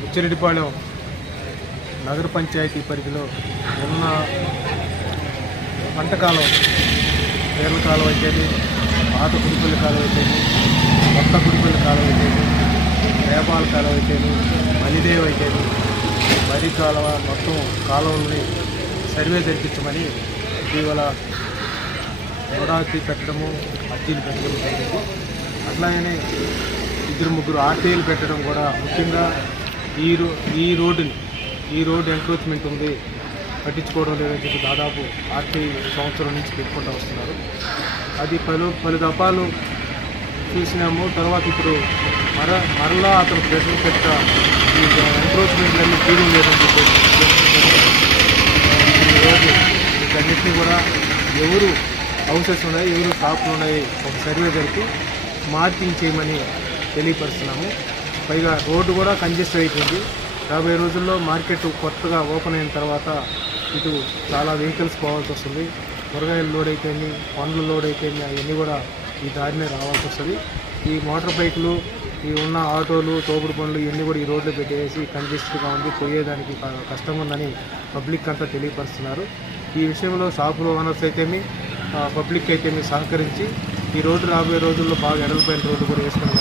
బుచ్చిరెడ్డిపాళెం నగర పంచాయతీ పరిధిలో ఉన్న పంట కాలం పేర్ల కాలం అయితేనే, పాత కుడిపల్లి కాలం అయితేనే, కొత్త కుడిపల్లి కాలం అయితేనే, రేపాల కాలం అయితేనే, మలిదేవ్ అయితేనే, వరి కాలువ మొత్తం కాలువల్ని సర్వే జరిపించమని ఇటీవల గోడాకి పెట్టడము, అర్జీలు పెట్టడం జరిగింది. అట్లాగనే 2-3 ఆర్టీలు పెట్టడం కూడా, ముఖ్యంగా ఈ రోడ్డు ఎంక్రోచ్మెంట్ ఉంది, పట్టించుకోవడం లేదని చెప్పి దాదాపు ఆర్టీ సంవత్సరం నుంచి పెట్టుకుంటూ వస్తున్నారు. అది పలు దఫాలు చూసినాము. తర్వాత ఇప్పుడు మరలా అతను ప్రశ్న పెట్ట ఈ ఎంక్రోచ్మెంట్లన్నీ తీరం లేదని చెప్పేసి ఈరోజు వీటన్నిటినీ కూడా ఎవరు హౌసెస్ ఉన్నాయి, ఎవరు షాపులు ఉన్నాయి ఒక సర్వే జరిపి మార్కింగ్ చేయమని తెలియపరుస్తున్నాము. పైగా రోడ్డు కూడా కంజెస్ట్ అయిపోయింది. రాబోయే రోజుల్లో మార్కెట్ కొత్తగా ఓపెన్ అయిన తర్వాత ఇటు చాలా వెహికల్స్ పోవాల్సి వస్తుంది. కూరగాయల లోడ్ అయితేమి, పండ్ల లోడ్ అయితేమి అవన్నీ కూడా ఈ దారినే రావాల్సి వస్తుంది. ఈ మోటార్ బైకులు, ఈ ఉన్న ఆటోలు, తోపుడు బండ్లు ఇవన్నీ కూడా ఈ రోడ్లో పెట్టేసి కంజెస్ట్గా ఉంది, పోయేదానికి కష్టంగా ఉందని పబ్లిక్ అంతా తెలియపరుస్తున్నారు. ఈ విషయంలో షాపులో ఓనర్స్ అయితేమి, పబ్లిక్ అయితేమి సహకరించి ఈ రోడ్డు రాబోయే రోజుల్లో బాగా ఎడలపైన రోడ్డు కూడా వేసుకునే